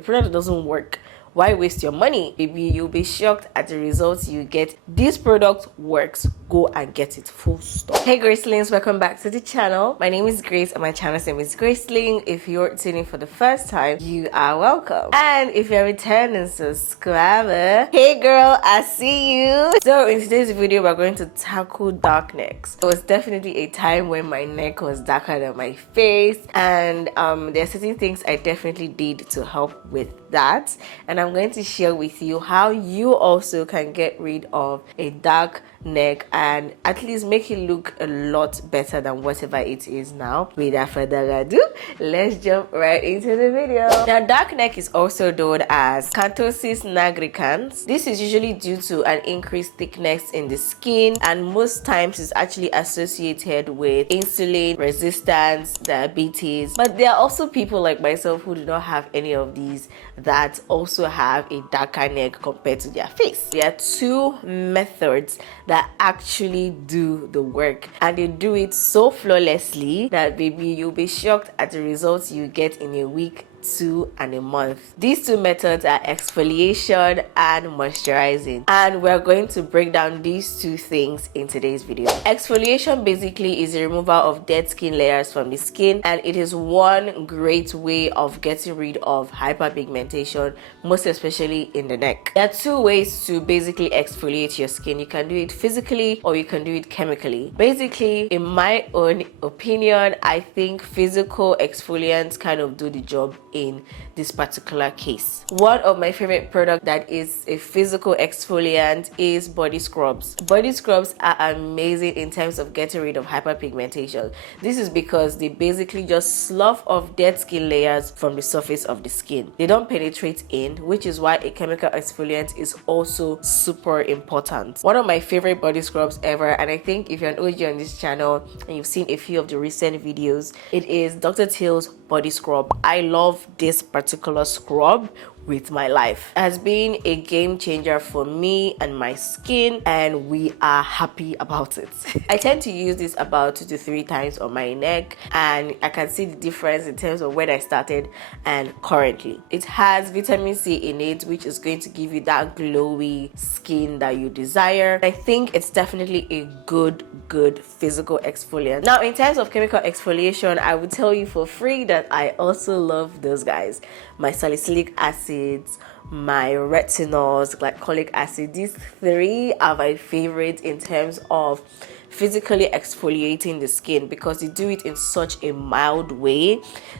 The product doesn't work. Why waste your money? Maybe you'll be shocked at the results you get. This product works. Go and get it. Full stop. Hey Gracelings, welcome back to the channel. My name is Grace and my channel's name is Graceling. If you're tuning for the first time, you are welcome. And if you're a returning subscriber, hey girl, I see you. So in today's video, we're going to tackle dark necks. It was definitely a time when my neck was darker than my face, and there are certain things I definitely did to help with that, and I'm going to share with you how you also can get rid of a dark neck and at least make it look a lot better than whatever it is now. Without further ado, let's jump right into the video. Now, dark neck is also known as Xanthosis nigricans. This is usually due to an increased thickness in the skin, and most times is actually associated with insulin resistance, diabetes. But there are also people like myself who do not have any of these that also have a darker neck compared to their face. There are two methods that actually do the work, and they do it so flawlessly that baby, you'll be shocked at the results you get in a week, 2 and a month. These two methods are exfoliation and moisturizing, and we're going to break down these two things in today's video. Exfoliation basically is the removal of dead skin layers from the skin, and it is one great way of getting rid of hyperpigmentation, most especially in the neck. There are two ways to basically exfoliate your skin. You can do it physically or you can do it chemically. Basically, in my own opinion, I think physical exfoliants kind of do the job in this particular case. One of my favorite products that is a physical exfoliant is body scrubs. Body scrubs are amazing in terms of getting rid of hyperpigmentation. This is because they basically just slough off dead skin layers from the surface of the skin. They don't penetrate in, which is why a chemical exfoliant is also super important. One of my favorite body scrubs ever, and I think if you're an OG on this channel and you've seen a few of the recent videos, it is Dr. Teal's body scrub. I love this particular scrub with my life. It has been a game changer for me and my skin, and we are happy about it. I tend to use this about 2 to 3 times on my neck, and I can see the difference in terms of when I started and currently. It has vitamin C in it, which is going to give you that glowy skin that you desire. I think it's definitely a good physical exfoliant. Now, in terms of chemical exfoliation, I will tell you for free that I also love those guys. My salicylic acids, my retinols, glycolic acid, these 3 are my favorite in terms of physically exfoliating the skin, because they do it in such a mild way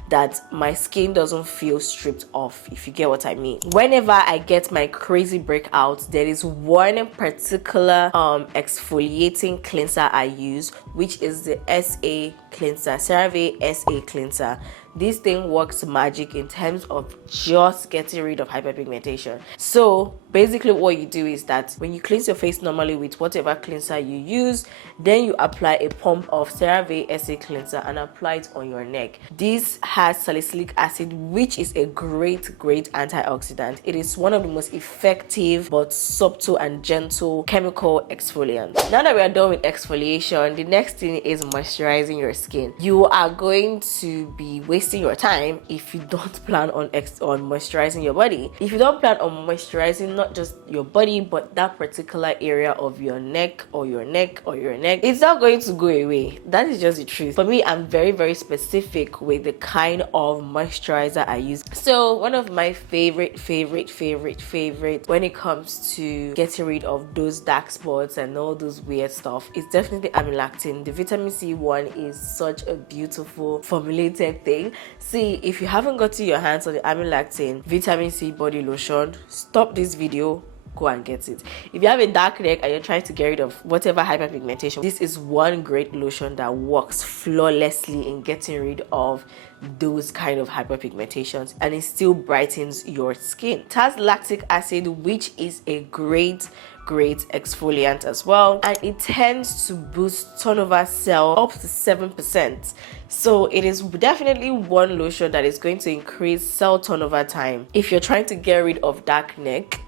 that my skin doesn't feel stripped off, if you get what I mean. Whenever I get my crazy breakouts, there is one particular exfoliating cleanser I use, which is the SA cleanser, CeraVe SA cleanser. This thing works magic in terms of just getting rid of hyperpigmentation. So basically what you do is that when you cleanse your face normally with whatever cleanser you use, then you apply a pump of CeraVe SA cleanser and apply it on your neck. This has salicylic acid, which is a great antioxidant. It is one of the most effective but subtle and gentle chemical exfoliants. Now that we are done with exfoliation, the next thing is moisturizing your skin. You are going to be wasting your time if you don't plan on moisturizing your body. If you don't plan on moisturizing not just your body but that particular area of your neck or your neck, it's not going to go away. That is just the truth. For me, I'm very specific with the kind of moisturizer I use. So one of my favorite when it comes to getting rid of those dark spots and all those weird stuff is definitely amylactin. The vitamin C one is such a beautiful formulated thing. See, if you haven't gotten your hands on the amylactin vitamin C body lotion, stop this video, go and get it. If you have a dark neck and you're trying to get rid of whatever hyperpigmentation, this is one great lotion that works flawlessly in getting rid of those kind of hyperpigmentations, and it still brightens your skin. It has lactic acid, which is a great exfoliant as well, and it tends to boost turnover cell up to 7%. So it is definitely one lotion that is going to increase cell turnover time. If you're trying to get rid of dark neck,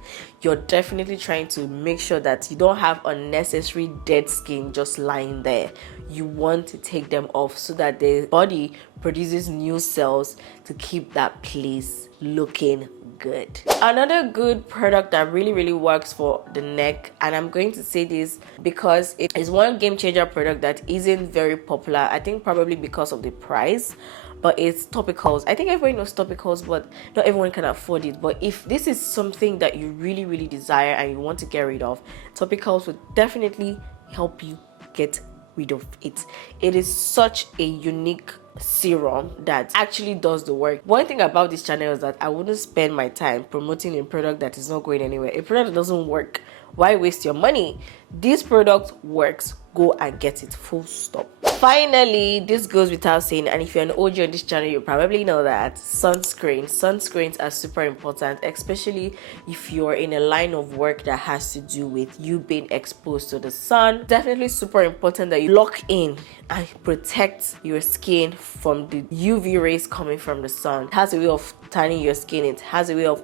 you're definitely trying to make sure that you don't have unnecessary dead skin just lying there. You want to take them off so that the body produces new cells to keep that place looking good. Another good product that really works for the neck, and I'm going to say this because it is one game changer product that isn't very popular, I think probably because of the price, but it's topicals. I think everyone knows topicals, but not everyone can afford it. But if this is something that you really desire and you want to get rid of, topicals would definitely help you get rid of it. It is such a unique serum that actually does the work. One thing about this channel is that I wouldn't spend my time promoting a product that is not going anywhere. A product that doesn't work, why waste your money? This product works. Go and get it, full stop. Finally, this goes without saying, and if you're an OG on this channel, you probably know that sunscreens are super important, especially if you're in a line of work that has to do with you being exposed to the sun. Definitely super important that you lock in and protect your skin from the UV rays coming from the sun. It has a way of tanning your skin. It has a way of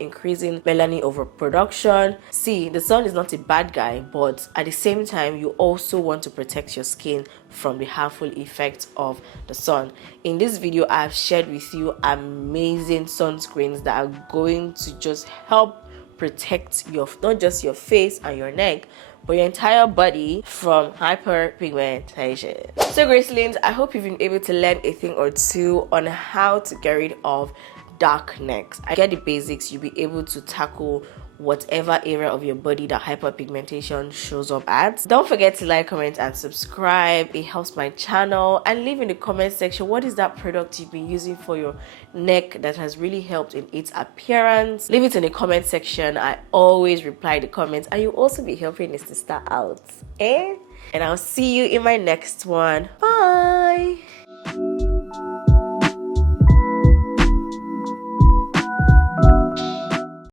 increasing melanin overproduction. See, the sun is not a bad guy, but at the same time, you also want to protect your skin from the harmful effects of the sun. In this video, I've shared with you amazing sunscreens that are going to just help protect your, not just your face and your neck, but your entire body from hyperpigmentation. So Gracelings, I hope you've been able to learn a thing or two on how to get rid of dark necks. I get the basics. You'll be able to tackle whatever area of your body that hyperpigmentation shows up at. Don't forget to like, comment, and subscribe. It helps my channel. And leave in the comment section what is that product you've been using for your neck that has really helped in its appearance. Leave it in the comment section. I always reply the comments, and you'll also be helping this to start out. And I'll see you in my next one. Bye.